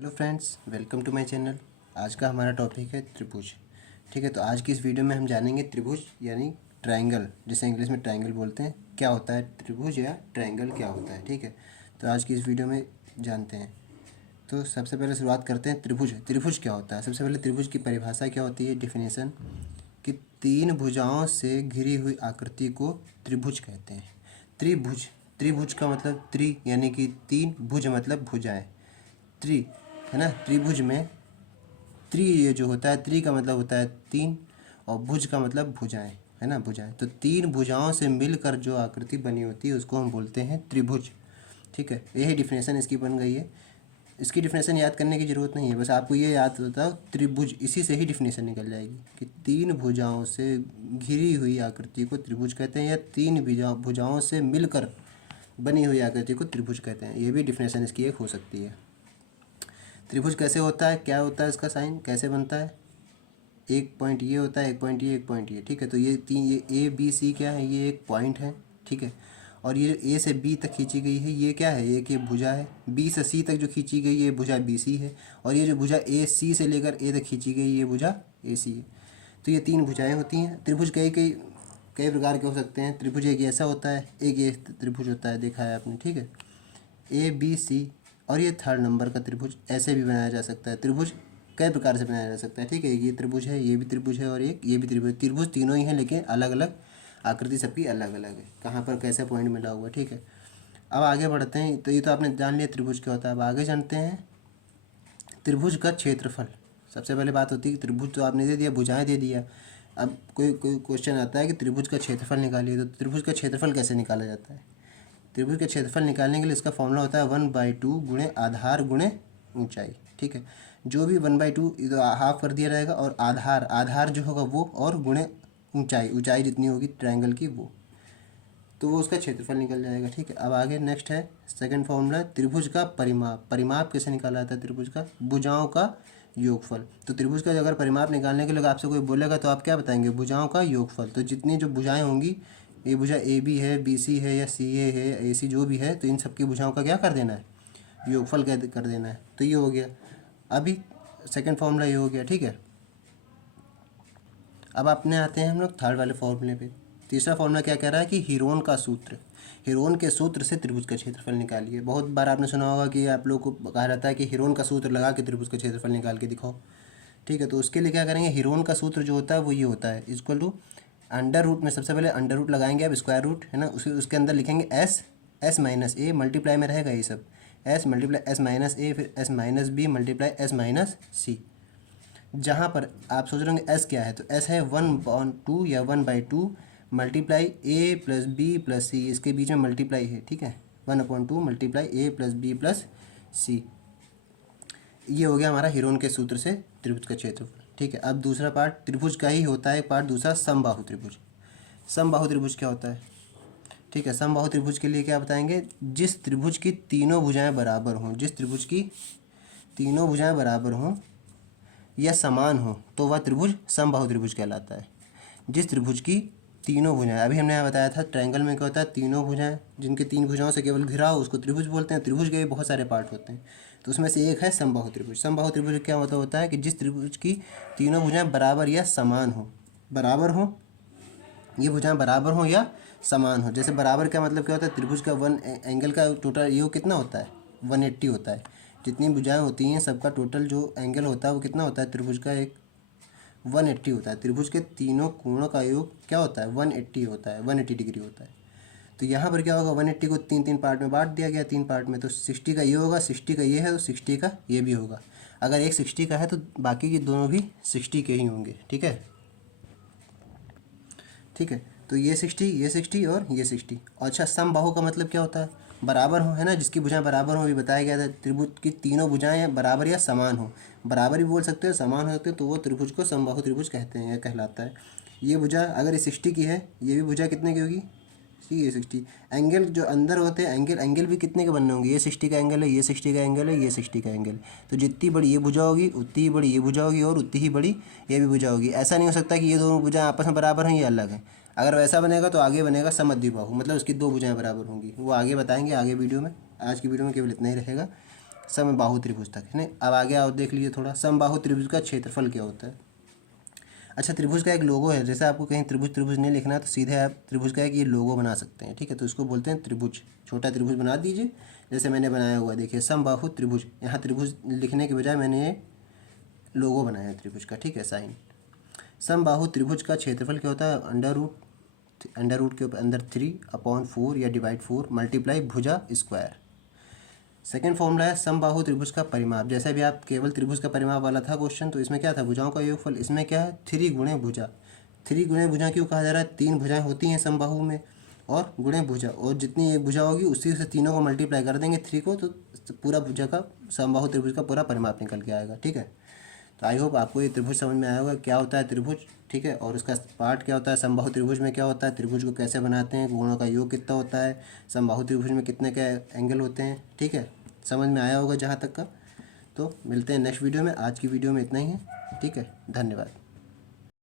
Hello friends, welcome to my channel. आज का हमारा टॉपिक है त्रिभुज। ठीक है, तो आज की इस वीडियो में हम जानेंगे त्रिभुज यानी ट्रायंगल, जिसे इंग्लिश में ट्रायंगल बोलते हैं। क्या होता है त्रिभुज या ट्रायंगल क्या होता है। ठीक है, तो आज की इस वीडियो में जानते हैं। तो सबसे पहले शुरुआत करते हैं त्रिभुज। त्रिभुज क्या होता है? सबसे पहले त्रिभुज की परिभाषा क्या होती है, डिफिनेशन, कि तीन भुजाओं से घिरी हुई आकृति को त्रिभुज कहते हैं। त्रिभुज, त्रिभुज का मतलब त्रि यानी कि तीन, भुज मतलब भुजाएं, त्रि है ना। त्रिभुज में त्रि ये जो होता है, त्रि का मतलब होता है तीन, और भुज का मतलब भुजाएं, है ना, भुजाएं। तो तीन भुजाओं से मिलकर जो आकृति बनी होती है उसको हम बोलते हैं त्रिभुज। ठीक है, यही डिफिनेशन इसकी बन गई है। इसकी डिफिनेशन याद करने की ज़रूरत नहीं है, बस आपको ये याद होता है त्रिभुज, इसी से ही डिफिनेशन निकल जाएगी कि तीन भुजाओं से घिरी हुई आकृति को त्रिभुज कहते हैं, या तीन भुजाओं से मिलकर बनी हुई आकृति को त्रिभुज कहते हैं। ये भी डिफिनेशन इसकी एक हो सकती है। त्रिभुज कैसे होता है, क्या होता है इसका साइन, कैसे बनता है? एक पॉइंट ये होता है, एक पॉइंट ये, एक पॉइंट ये। ठीक है, तो ये तीन, ये ए बी सी क्या है, ये एक पॉइंट है। ठीक है, और ये ए से बी तक खींची गई है, ये क्या है, एक ये भुजा है। बी से सी तक जो खींची गई ये भुजा बी सी है, और ये जो भुजा ए सी से लेकर ए तक खींची गई ये भुजा ए सी है। तो ये तीन भुजाएं होती हैं। त्रिभुज कई कई कई प्रकार के हो सकते हैं। त्रिभुज एक ऐसा होता है, एक ये त्रिभुज होता है, देखा है आपने। ठीक है, ए बी सी, और ये थर्ड नंबर का त्रिभुज ऐसे भी बनाया जा सकता है। त्रिभुज कई प्रकार से बनाया जा सकता है। ठीक है, ये त्रिभुज है, ये भी त्रिभुज है, और एक ये भी त्रिभुज। त्रिभुज तीनों ही हैं, लेकिन अलग अलग आकृति सबकी अलग अलग है, कहाँ पर कैसे पॉइंट मिला हुआ है। ठीक है, अब आगे बढ़ते हैं। तो ये तो आपने जान लिया त्रिभुज क्या होता है। अब आगे जानते हैं त्रिभुज का क्षेत्रफल। सबसे पहले बात होती है कि त्रिभुज तो आपने दे दिया, भुजाएं दे दिया। अब कोई कोई क्वेश्चन आता है कि त्रिभुज का क्षेत्रफल निकालिए, तो त्रिभुज का क्षेत्रफल कैसे निकाला जाता है? त्रिभुज का क्षेत्रफल निकालने के लिए इसका फॉर्मूला होता है 1/2 गुणे आधार गुणे ऊंचाई। ठीक है, जो भी 1/2 तो हाफ कर दिया जाएगा, और आधार, आधार जो होगा वो, और गुणे ऊंचाई, ऊंचाई जितनी होगी ट्रायंगल की वो, तो वो उसका क्षेत्रफल निकल जाएगा। ठीक है, अब आगे नेक्स्ट है सेकंड फॉर्मूला, त्रिभुज का परिमाप। परिमाप कैसे निकाला जाता है त्रिभुज का? भुजाओं का योगफल। तो त्रिभुज का अगर परिमाप निकालने के लिए आपसे कोई बोलेगा तो आप क्या बताएंगे? भुजाओं का योगफल। तो जितनी जो भुजाएं होंगी, ये भुजा ए बी है, बी सी है, या सी ए है, ए सी जो भी है, तो इन सबकी भुजाओं का क्या कर देना है? योगफल कर देना है। तो ये हो गया। अभी सेकंड फॉर्मूला ये हो गया। ठीक है, अब अपने आते हैं हम लोग थर्ड वाले फॉर्मूले पे। तीसरा फॉर्मूला क्या कह रहा है कि हीरोन का सूत्र। हीरोन के सूत्र से त्रिभुज का क्षेत्रफल निकालिए। बहुत बार आपने सुना होगा कि आप लोग को कहा जाता है कि हीरोन का सूत्र लगा के त्रिभुज का क्षेत्रफल निकाल के दिखाओ। ठीक है, तो उसके लिए क्या करेंगे, हीरोन का सूत्र जो होता है वो ये होता है, इक्वल टू अंडर रूट में सबसे पहले अंडर रूट लगाएंगे आप, स्क्वायर रूट है ना, उसके अंदर लिखेंगे S, S minus A, multiply में रहेगा ये सब, S multiply S minus A, फिर S minus B multiply S minus C. जहाँ पर आप सोच रहे होंगे एस क्या है, तो एस है 1/2 या 1/2 मल्टीप्लाई ए प्लस बी प्लस सी, इसके बीच में मल्टीप्लाई है। ठीक है, 1/2 मल्टीप्लाई ए प्लस बी प्लस सी। ये हो गया हमारा हीरोन के सूत्र से त्रिभुज का क्षेत्रफल। ठीक है, अब दूसरा पार्ट त्रिभुज का ही होता है, एक पार्ट दूसरा समबाहु त्रिभुज। समबाहु त्रिभुज क्या होता है? ठीक है, समबाहु त्रिभुज के लिए क्या बताएंगे? जिस त्रिभुज की तीनों भुजाएं बराबर हों, जिस त्रिभुज की तीनों भुजाएं बराबर हों या समान हो, तो वह त्रिभुज समबाहु त्रिभुज कहलाता है। जिस त्रिभुज की तीनों भुजाएं, अभी हमने यहाँ बताया था ट्रायंगल में क्या होता है, तीनों भुजाएं, जिनके तीन भुजाओं से केवल घिरा हो उसको त्रिभुज बोलते हैं। त्रिभुज के भी बहुत सारे पार्ट होते हैं, तो उसमें से एक है समबाहु त्रिभुज। समबाहु त्रिभुज क्या होता है कि जिस त्रिभुज की तीनों भुजाएं बराबर या समान हो, बराबर हो, ये भुजाएं बराबर हो या समान हो। जैसे बराबर का मतलब क्या होता है, त्रिभुज का वन एंगल का टोटल योग कितना होता है? 180 होता है। जितनी भुजाएं होती हैं सबका टोटल जो एंगल होता है वो कितना होता है? त्रिभुज का एक 180 होता है। त्रिभुज के तीनों कोणों का योग क्या होता है? 180 होता है, 180 डिग्री होता है। तो यहाँ पर क्या होगा, 180 को तीन तीन पार्ट में बांट दिया गया, तीन पार्ट में, तो 60 का ये होगा, 60 का ये है, तो 60 का ये भी होगा। अगर एक 60 का है तो बाकी के दोनों भी 60 के ही होंगे। ठीक है, ठीक है, तो ये 60, ये 60 और ये 60। अच्छा, समबाहु का मतलब क्या होता है? बराबर हो, है ना, जिसकी भुजाएं बराबर हो, अभी बताया गया था। त्रिभुज की तीनों भुजाएं बराबर या समान हो, बराबर भी बोल सकते हो, समान हो सकते हो, तो वो त्रिभुज को समबाहु त्रिभुज कहते हैं, कहलाता है। ये भुजा अगर ये 60 की है, ये भी भुजा कितने की होगी? ये 60। एंगल जो अंदर होते हैं, एंगल एंगल भी कितने के बनने होंगे? ये 60 का एंगल है, ये 60 का एंगल है, ये 60 का एंगल। तो जितनी बड़ी ये भुजा होगी उतनी ही बड़ी ये भुजा होगी, और उतनी ही बड़ी ये भी भुजा होगी। ऐसा नहीं हो सकता कि ये दोनों भुजाएं आपस में बराबर हैं, ये अलग हैं। अगर वैसा बनेगा तो आगे बनेगा समद्विबाहु, मतलब उसकी दो भुजाएं बराबर होंगी। वो आगे बताएंगे आगे वीडियो में, आज की वीडियो में केवल इतना ही रहेगा। समबाहु त्रिभुज तक है ना। अब आगे आओ देख लीजिए थोड़ा, समबाहु त्रिभुज का क्षेत्रफल क्या होता है। अच्छा, त्रिभुज का एक लोगो है, जैसे आपको कहीं त्रिभुज त्रिभुज नहीं लिखना है तो सीधे आप त्रिभुज का एक ये लोगो बना सकते हैं, ठीक है। तो इसको बोलते हैं त्रिभुज, छोटा त्रिभुज बना दीजिए जैसे मैंने बनाया हुआ है, देखिए समबाहु त्रिभुज। यहाँ त्रिभुज लिखने के बजाय मैंने ये लोगो बनाया है त्रिभुज का, ठीक है, साइन। समबाहु त्रिभुज का क्षेत्रफल क्या होता है, अंडर रूट के अंदर 3/4 या डिवाइड 4 मल्टीप्लाई भुजा स्क्वायर। सेकेंड फॉर्मूला है समबाहु त्रिभुज का परिमाप। जैसे भी आप केवल त्रिभुज का परिमाप वाला था क्वेश्चन, तो इसमें क्या था, भुजाओं का योगफल। इसमें क्या है, 3 गुणे भुजा। 3 गुणे भुजा क्यों कहा जा रहा है, 3 भुजाएं होती हैं समबाहु में, और गुणे भुजा, और जितनी एक भुजा होगी उसी से तीनों को मल्टीप्लाई कर देंगे 3 को, तो पूरा भुजा का समबाहु त्रिभुज का पूरा परिमाप निकल के आएगा, ठीक है। तो आई होप आपको ये त्रिभुज समझ में आया होगा, क्या होता है त्रिभुज, ठीक है, और उसका पार्ट क्या होता है, समबाहु त्रिभुज में क्या होता है, त्रिभुज को कैसे बनाते हैं, गुणों का योग कितना होता है, समबाहु त्रिभुज में कितने के एंगल होते हैं, ठीक है। समझ में आया होगा जहाँ तक का। तो मिलते हैं नेक्स्ट वीडियो में, आज की वीडियो में इतना ही है, ठीक है, धन्यवाद।